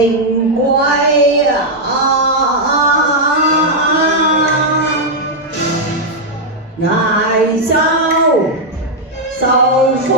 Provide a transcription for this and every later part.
名貴捱州受封。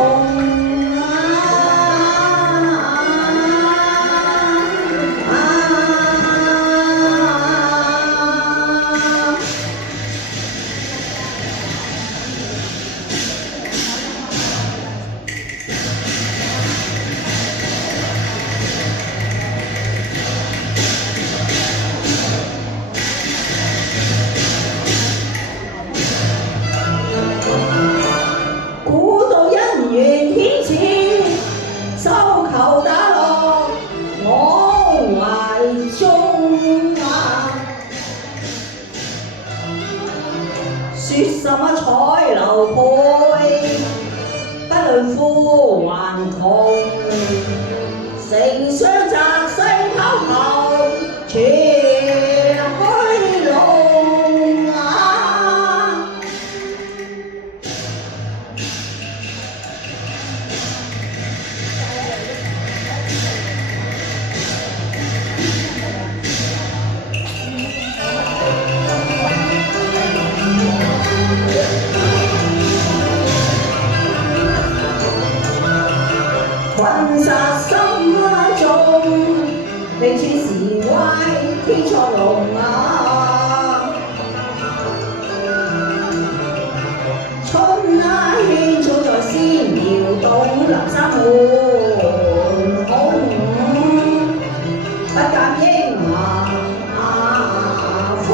說什麼彩樓配，不論富還窮，城上摘西拋頭，全虛龍啊！困殺心中，未處時歪天錯龍啊！春軒草在先搖動，南山門空，不鑑英風。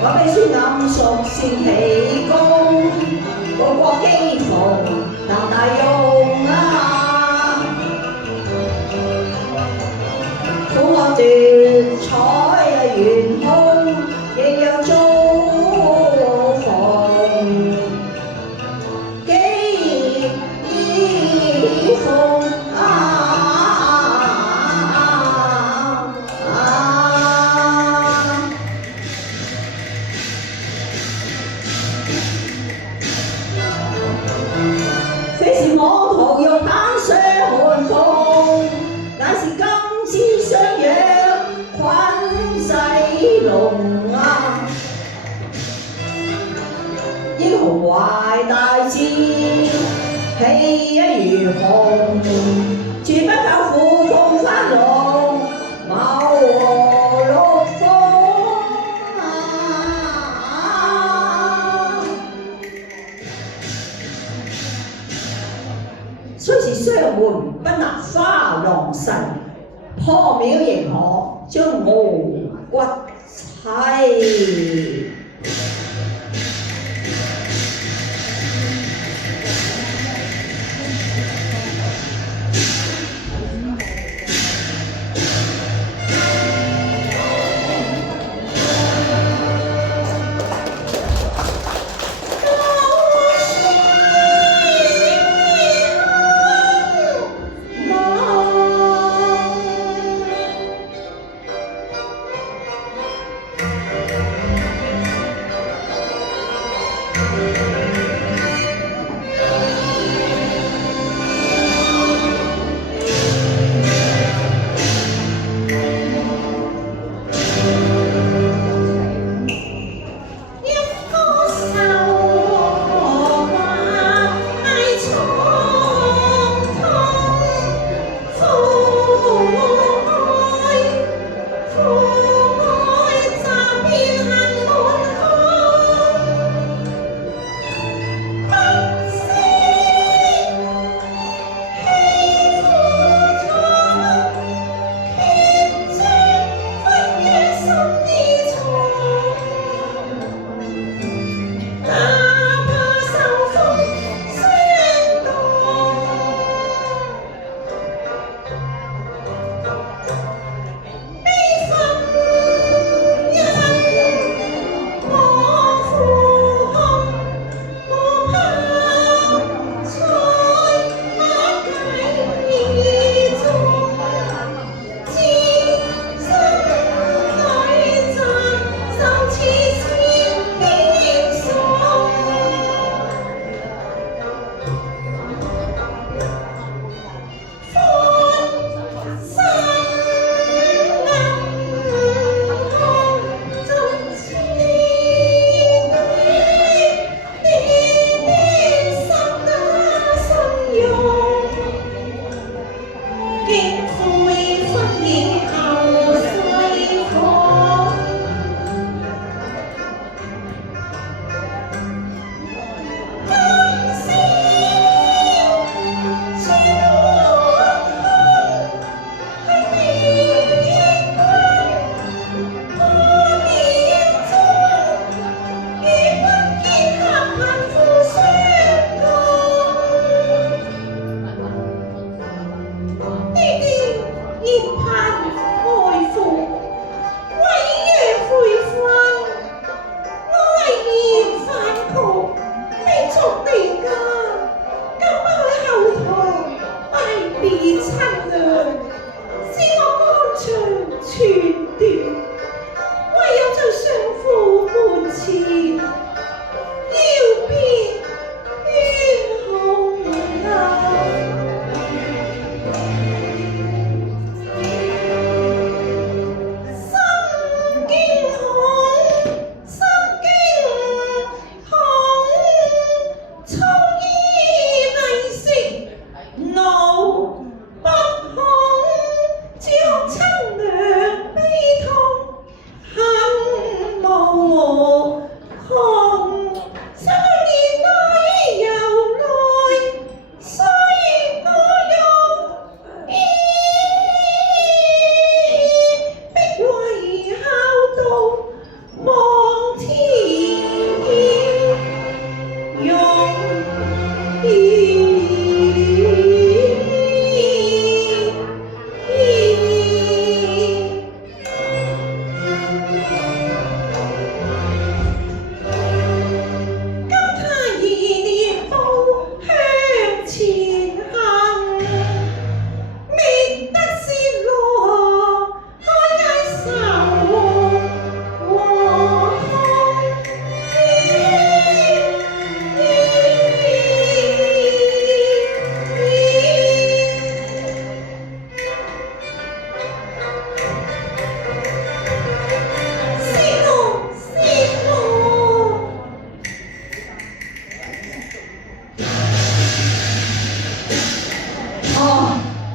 我秘書暗熟善奇功，個國基逢能大用啊！苦我奪彩元兇，亦有遭逢，機已逢網圖玉板相看鳳，乃是金枝相約困世龍啊！英雄懷大志，氣一如虹，絕不夠負鳳翻龍，謀陸風雖是雙門，不能花龍勢，破廟仍可將傲骨砌。別親娘，使我肝腸寸斷，唯有在相父門前，要別冤紅啊！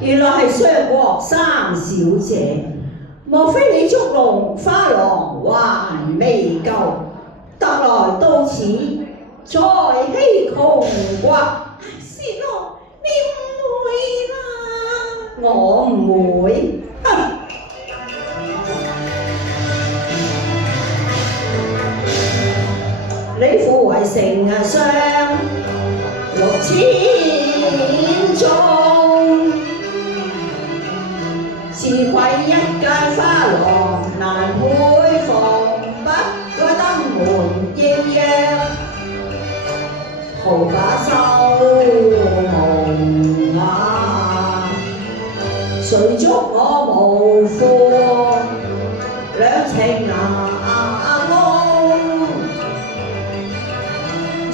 原來係雙國三小姐，莫非你捉弄花郎還未夠，特來到此再欺窮骨？薛郎，你誤會啦！我唔會。你父為丞相6000眾，自愧一介花郎，難每逢不該登門應約，毫把羞無啊！誰祝我無負兩情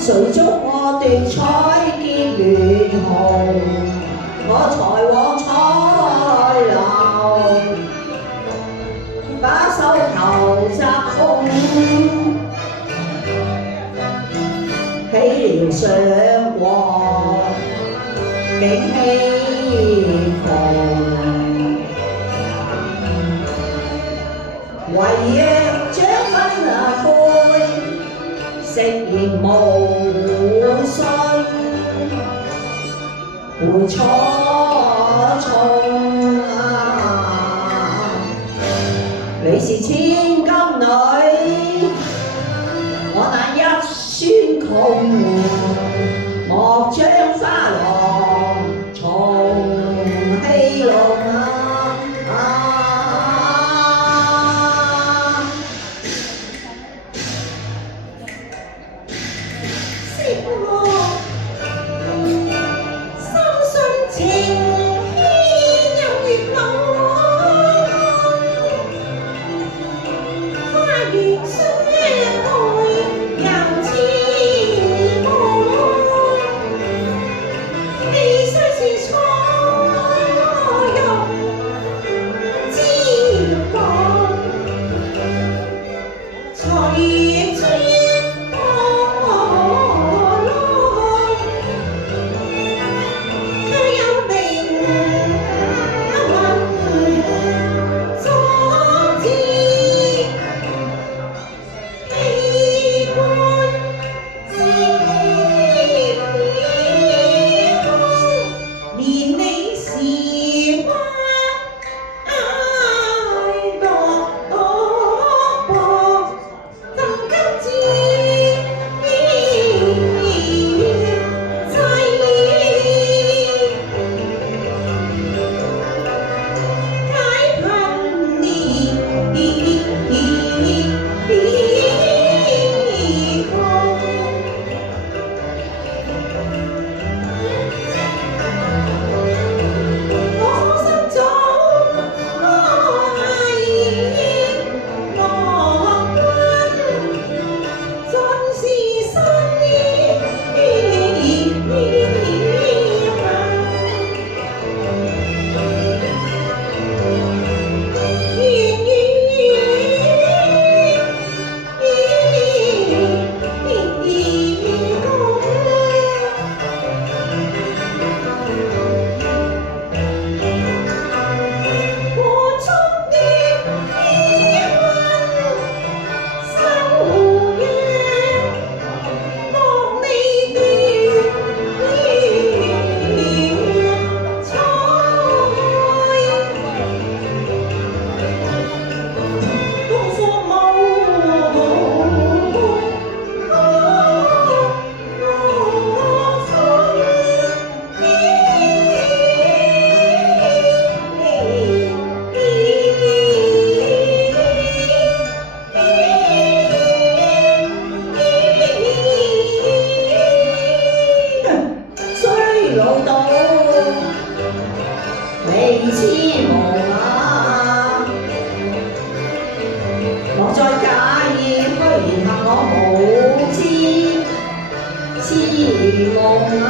誰祝我奪彩結聯紅，我才往彩樓，把手頭責風，起了上國竟欺窮，唯若將分悔，食言無信，會錯從啊！你是千金女，我但一孫窮，莫將花郎從欺弄啊！深信情牽一痴夢啊！莫再介意虛行我無知痴夢啊！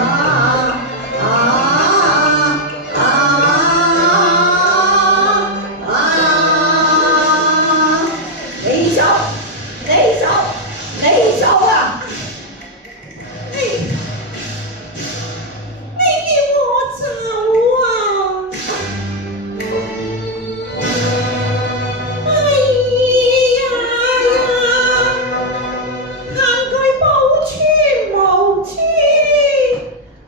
你走，你走，你走啊！你叫我走啊！哎呀呀，限佢保存無處，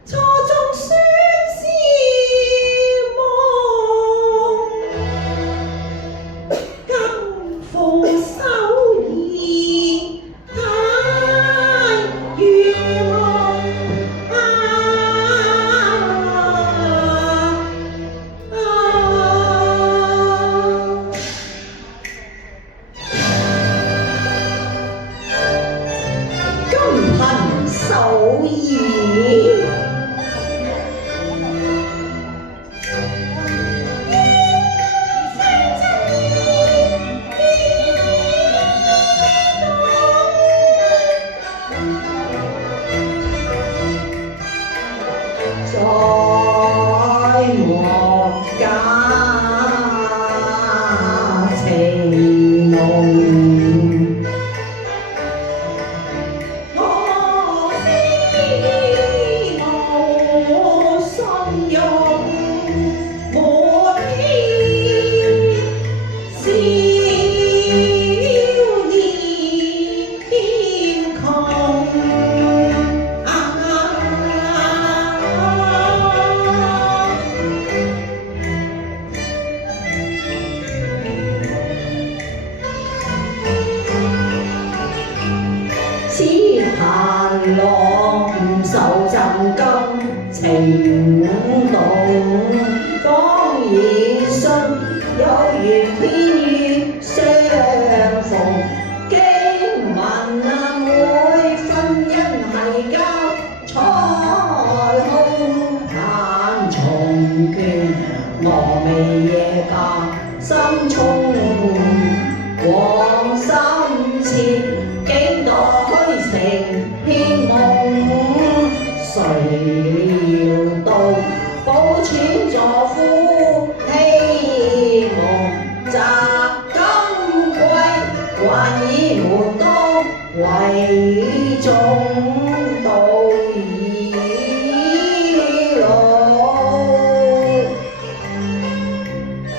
錯綜相思夢，更負手意太愚蒙啊！金盆手意。在莫假情夢。我非無信用，沒天笑意偏窮啊！此閒浪受浸金情動，方以信有緣偏於相逢。經聞啊，每婚姻係交彩虹，盼重眷峨眉夜白心衝，往心切。幾多虛情騙夢，誰料到保存咗夫妻夢，擲金龜還以門當為眾到已老，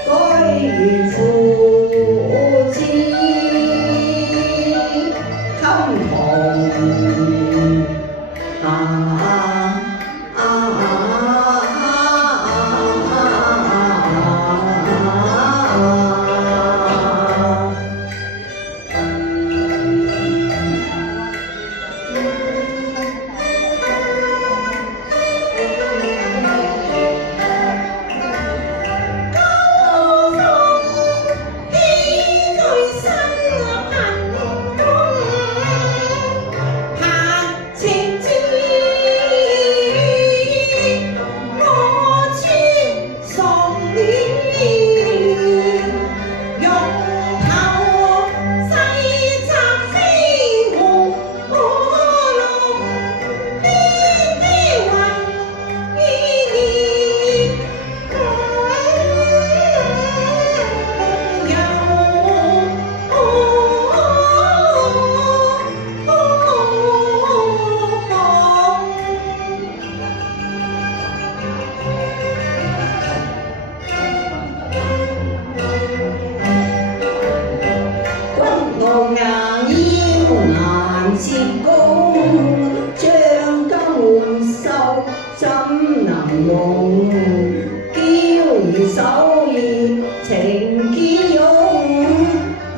居然父子襟同啊！接弓，將金換繡怎能用？嬌兒手意情堅勇，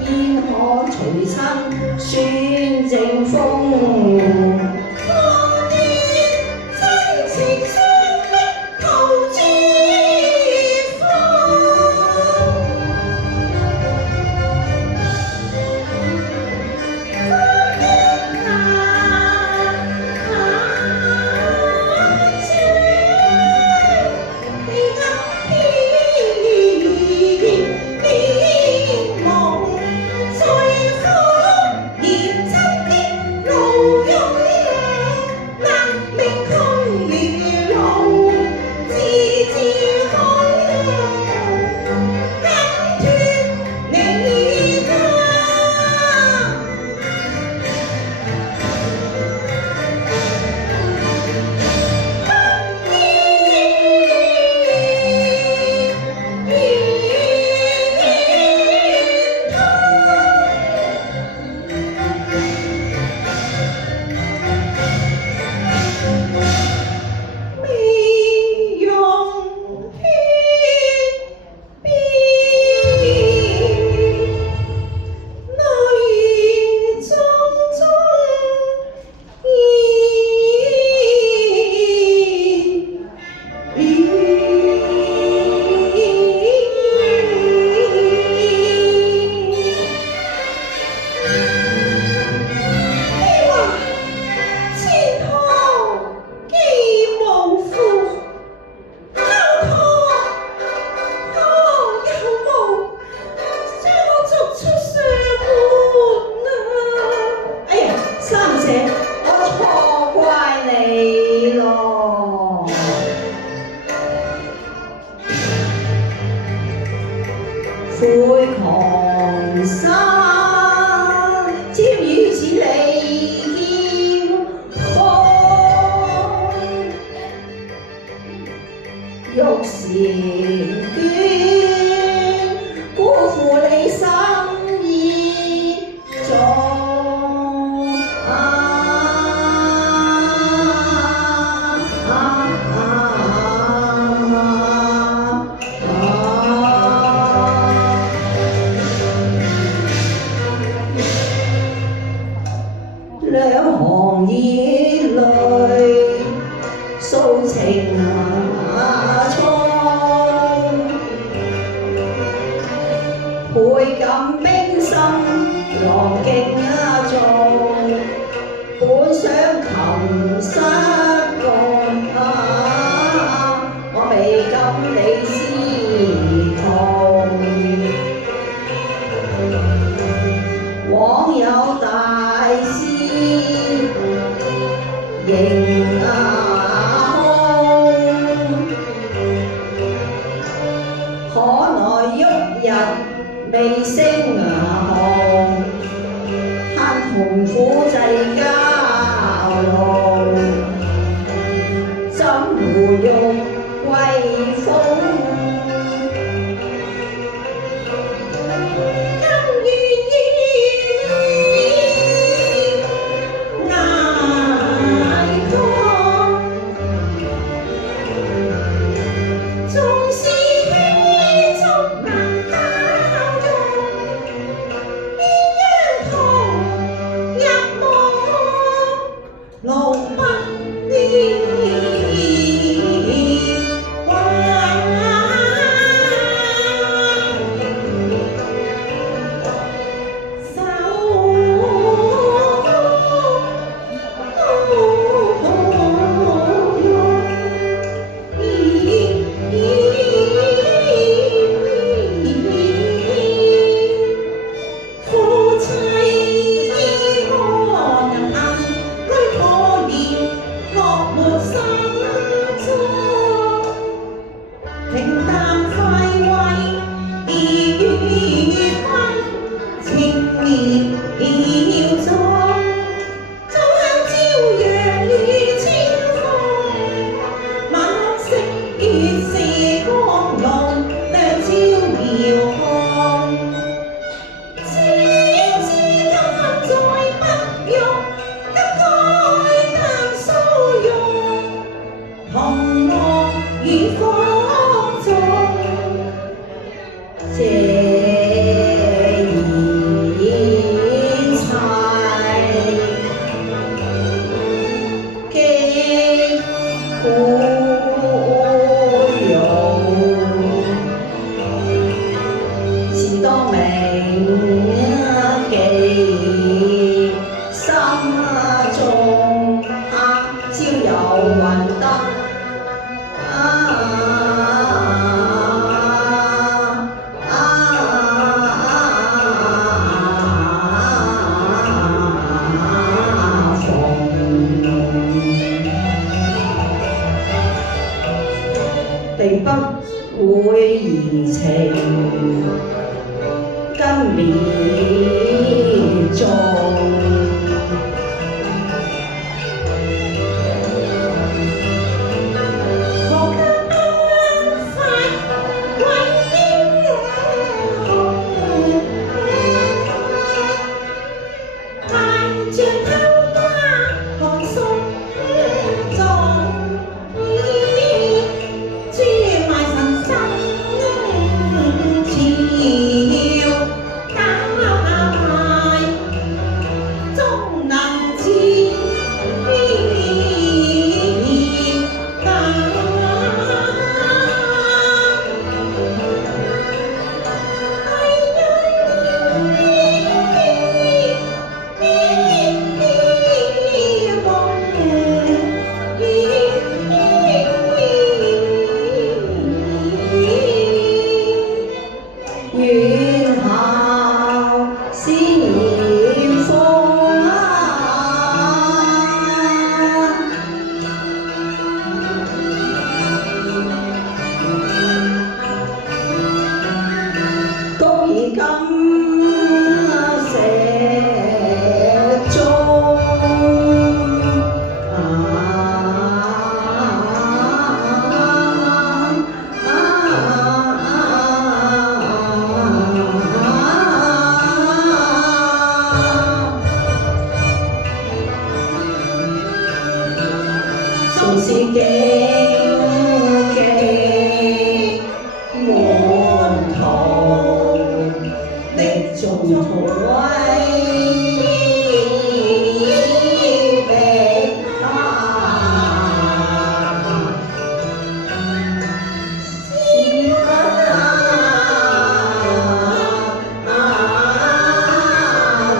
焉可隨親宣正風？玉嬋娟，辜負你心意重兩行熱淚訴情衷，倍感冰心浪勁重，本想琴瑟共，我未感你思痛。枉有大師迎空，可奈旭日未升紅，恨紅苦濟交路，怎胡欲歸風？平淡快慰異於分，情綿要壯，就向朝陽與清風，晚色月是光芒，亮照遙看。只知今分在不育，急該得騷容，同樂與放。這一切極枯榮，是當銘記心中，朝有雲德。定不會移情更滅蹤，何卻安發為英雄，但像偷花看送終。終競技滿途，力中途威逼他，是不打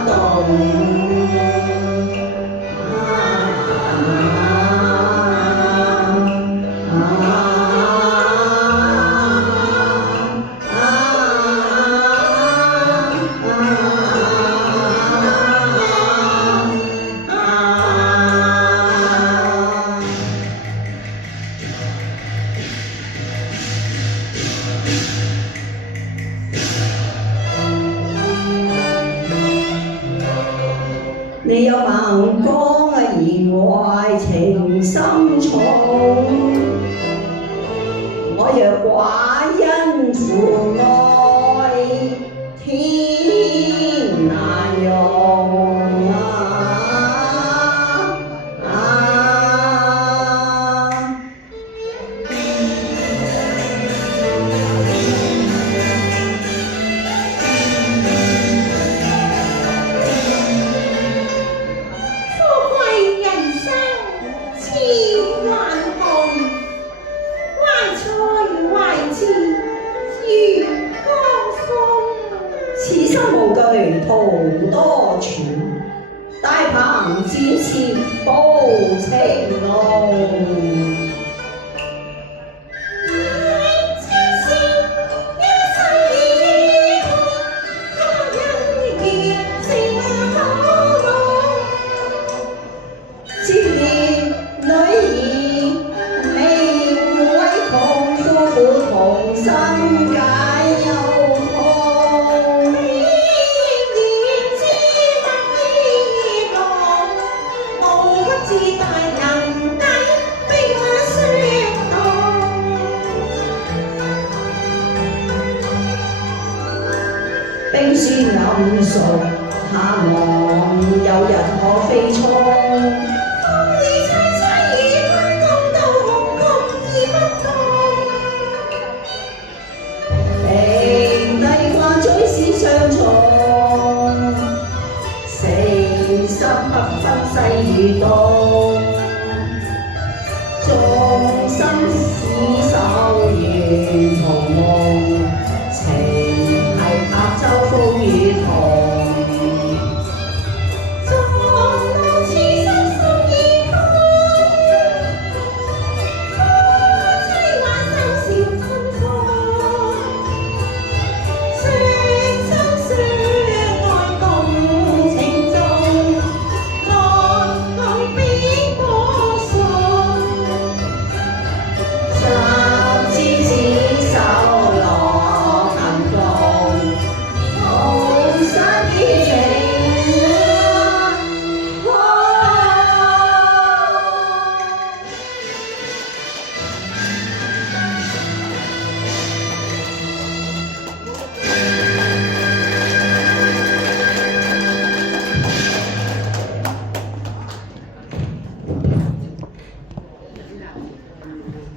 動。你有孟光而懷情深重，我若寡恩負愛，天難容此生無懼途多舛，大鵬展翅報青龍。冰雪暗熟，下望有日可飛衝。風雨凄凄與君共渡紅紅而不同。平帝慣追思相從，誠心不分西與東。眾生廝守願同我。